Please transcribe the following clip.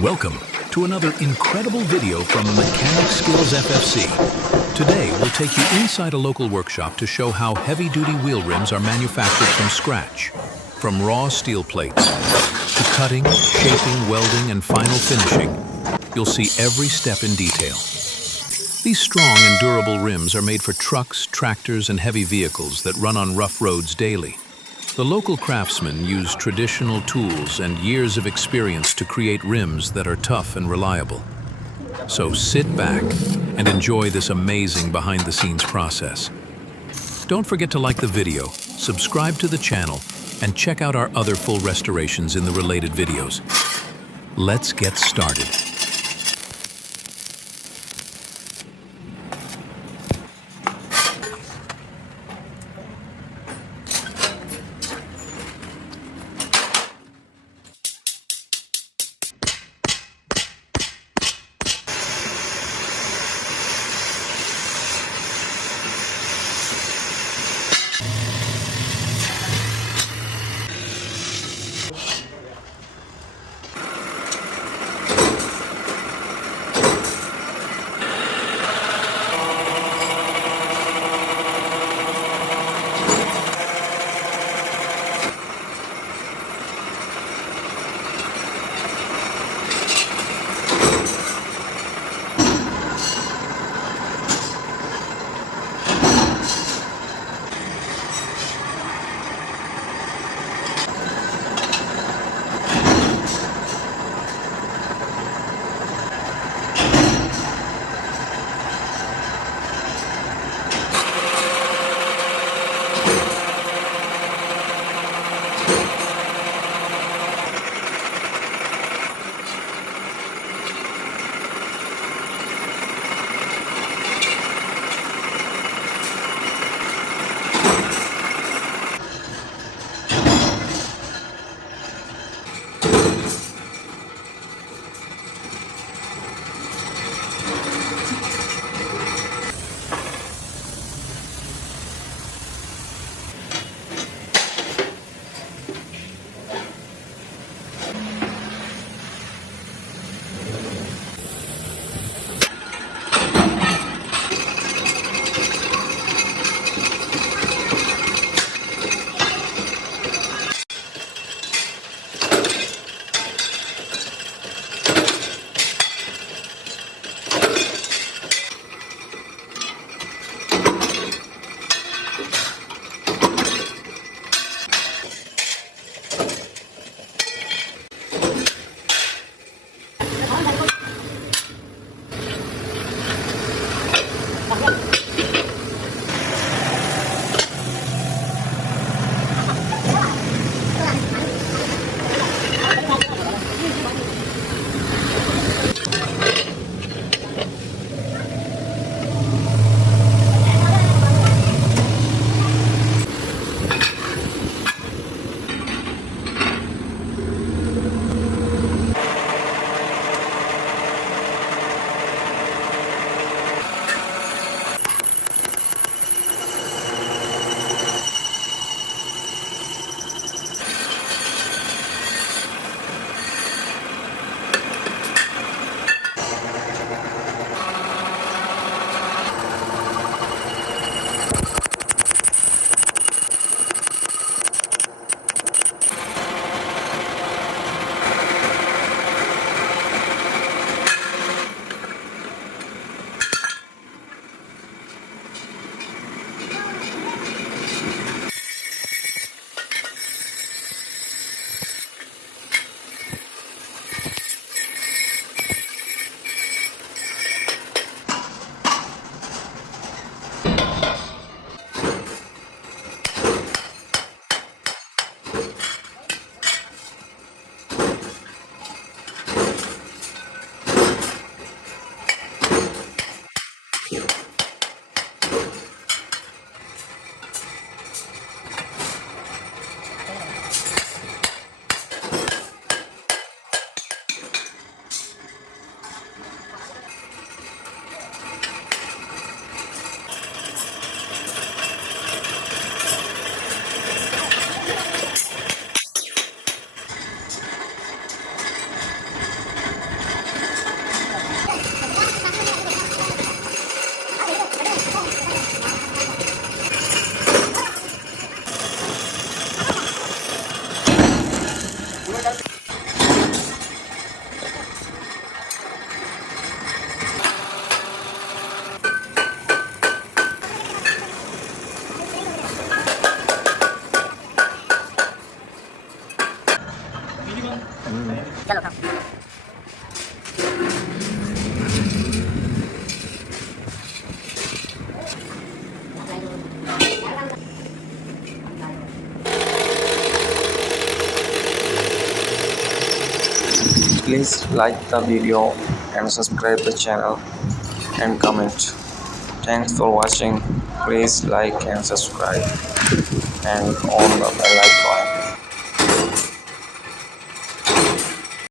Welcome to another incredible video from Mechanic Skills FFC. Today, we'll take you inside a local workshop to show how heavy-duty wheel rims are manufactured from scratch. From raw steel plates to cutting, shaping, welding, and final finishing, you'll see every step in detail. These strong and durable rims are made for trucks, tractors, and heavy vehicles that run on rough roads daily. The local craftsmen use traditional tools and years of experience to create rims that are tough and reliable. So sit back and enjoy this amazing behind-the-scenes process. Don't forget to like the video, subscribe to the channel, and check out our other full restorations in the related videos. Let's get started. चलो हाँ Please like the video and subscribe the channel and comment. Thanks for watching. Please like and subscribe and on the bell icon.